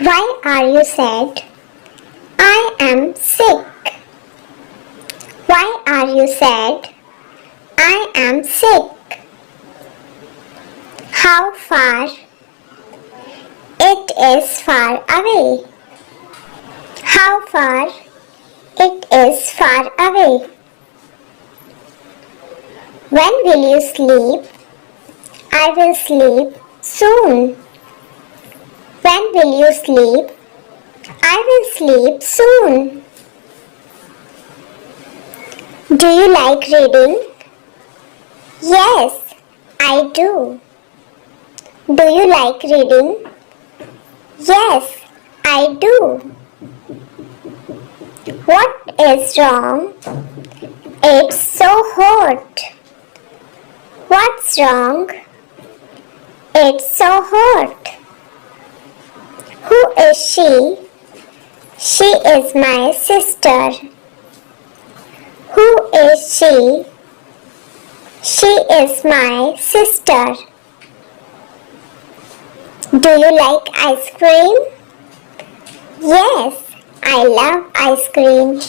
Why are you sad? I am sick. Why are you sad? I am sick. How far? It is far away. How far? It is far away. When will you sleep? I will sleep soon. When will you sleep? I will sleep soon. Do you like reading? Yes, I do. Do you like reading? Yes, I do. What is wrong? It's so hot. What's wrong? It's so hot. Who is she? She is my sister. Who is she? She is my sister. Do you like ice cream? Yes, I love ice cream.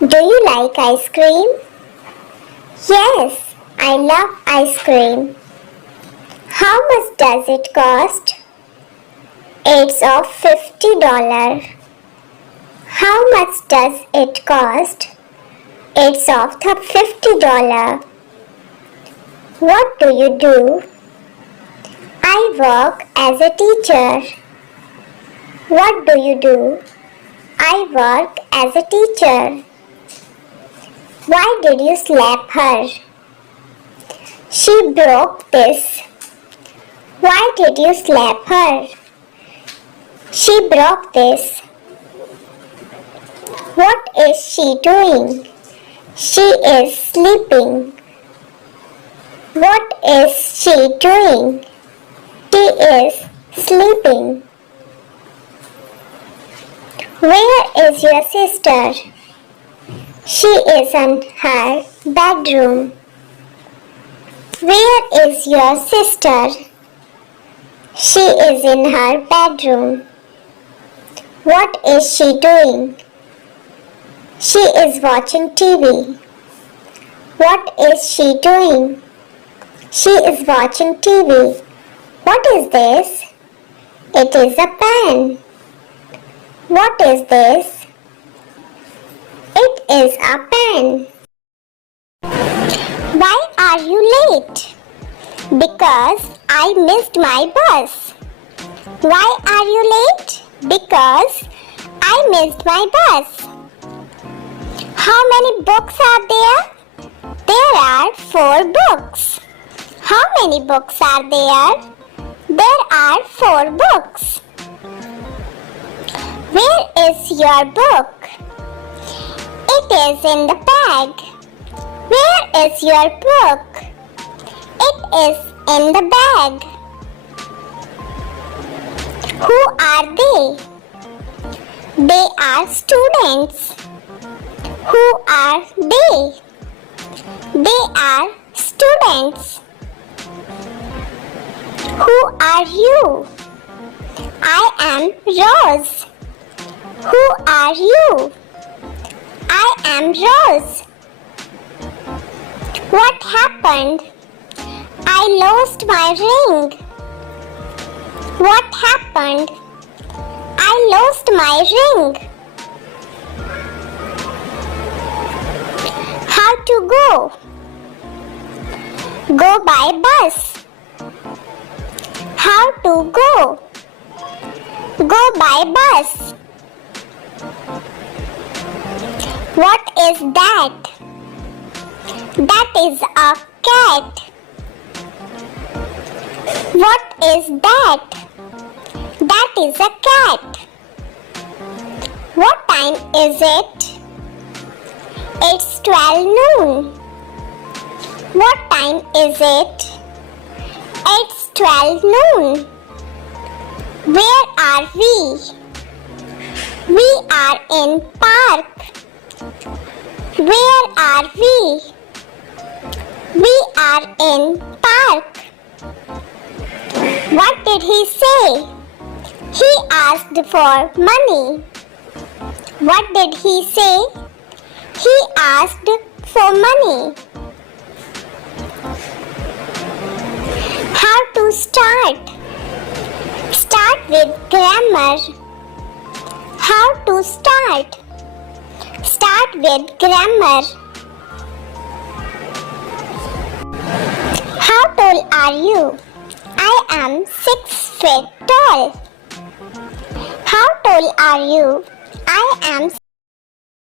Do you like ice cream? Yes, I love ice cream. How much does it cost? It's of $50. How much does it cost? It's of the $50. What do you do? I work as a teacher. What do you do? I work as a teacher. Why did you slap her? She broke this. Why did you slap her? She broke this. What is she doing? She is sleeping. What is she doing? She is sleeping. Where is your sister? She is in her bedroom. Where is your sister? She is in her bedroom. What is she doing? She is watching TV. What is she doing? She is watching TV. What is this? It is a pen. What is this? It is a pen. Why are you late? Because I missed my bus. Why are you late? Because I missed my bus. How many books are there? There are 4 books. How many books are there? There are 4 books. Where is your book? It is in the bag. Where is your book? It is in the bag. Who are they? They are students. Who are they? They are students. Who are you? I am Rose. Who are you? I am Rose. What happened? I lost my ring. What happened? I lost my ring. How to go? Go by bus. How to go? Go by bus. What is that? That is a cat. What is that? That is a cat. What time is it? It's 12 noon. What time is it? It's 12 noon. Where are we? We are in park. Where are we? We are in park. What did he say? He asked for money. What did he say? He asked for money. How to start? Start with grammar. How to start? Start with grammar. How tall are you? I am 6 feet tall. How tall are you? I am